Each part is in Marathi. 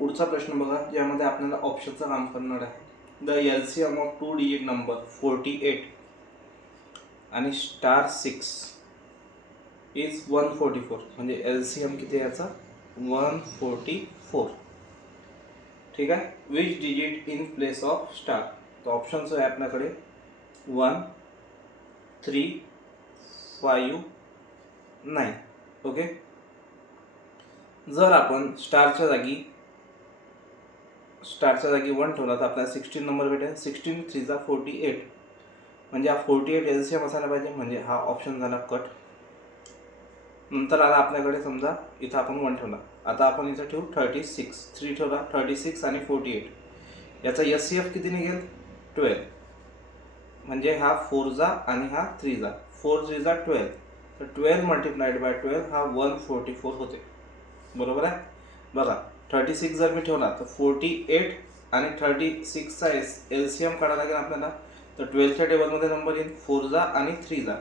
पुढचा प्रश्न बघा, ज्यामध्ये आपल्याला ऑप्शनचं काम करणार आहे. The LCM of 2 digit number 48 आणि स्टार 6 इज 144. म्हणजे एलसीएम किती आहे याचा? 144. ठीक आहे. Which digit in place of star? तर ऑप्शन्स आहे आपल्याकडे 1, 3, 5, 9. ओके. जर आपण स्टारच्या जागी 1 ठेवला तर आपल्याला 16 नंबर भेटेल. 16 3 जा 48. म्हणजे हा 48 एलसीएम असायला पाहिजे. म्हणजे हा ऑप्शन झाला कट. नंतर आला आपल्याकडे, समजा इथं आपण 1 ठेवला. आता आपण इथं ठेवू 36. 3 ठेवला, 36 आणि 48. याचा एससीएफ किती निघेल? 12. म्हणजे हा 4 जा आणि हा 3 जा. 4 3 जा 12. तर 12 मल्टिप्लाइड बाय 12 हा 144 होते. बरोबर आहे. बघा 36 जर मी ठेवला तर 48 आणि 36चा एलसीएम काढायला लागेल आपल्याला. तर 12च्या टेबलमध्ये नंबर येईल 4 जा आणि 3 जा.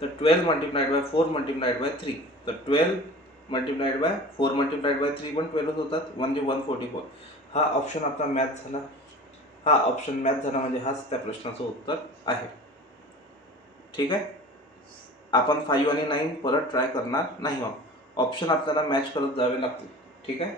तर 12 मल्टिप्लाइड बाय 4 मल्टिप्लाइड बाय 3. तर 12 मल्टिप्लाइड बाय 4 मल्टिप्लाइड बाय 3 पण 12 होतात. म्हणजे 144. हा ऑप्शन आपला मॅच झाला. हा ऑप्शन मॅच झाला म्हणजे हाच त्या प्रश्नाचं उत्तर आहे. ठीक आहे. आपण 5 आणि 9 परत ट्राय करणार नाही आहोत. ऑप्शन आपल्याला मॅच करत जावे लागतील. ठीक आहे.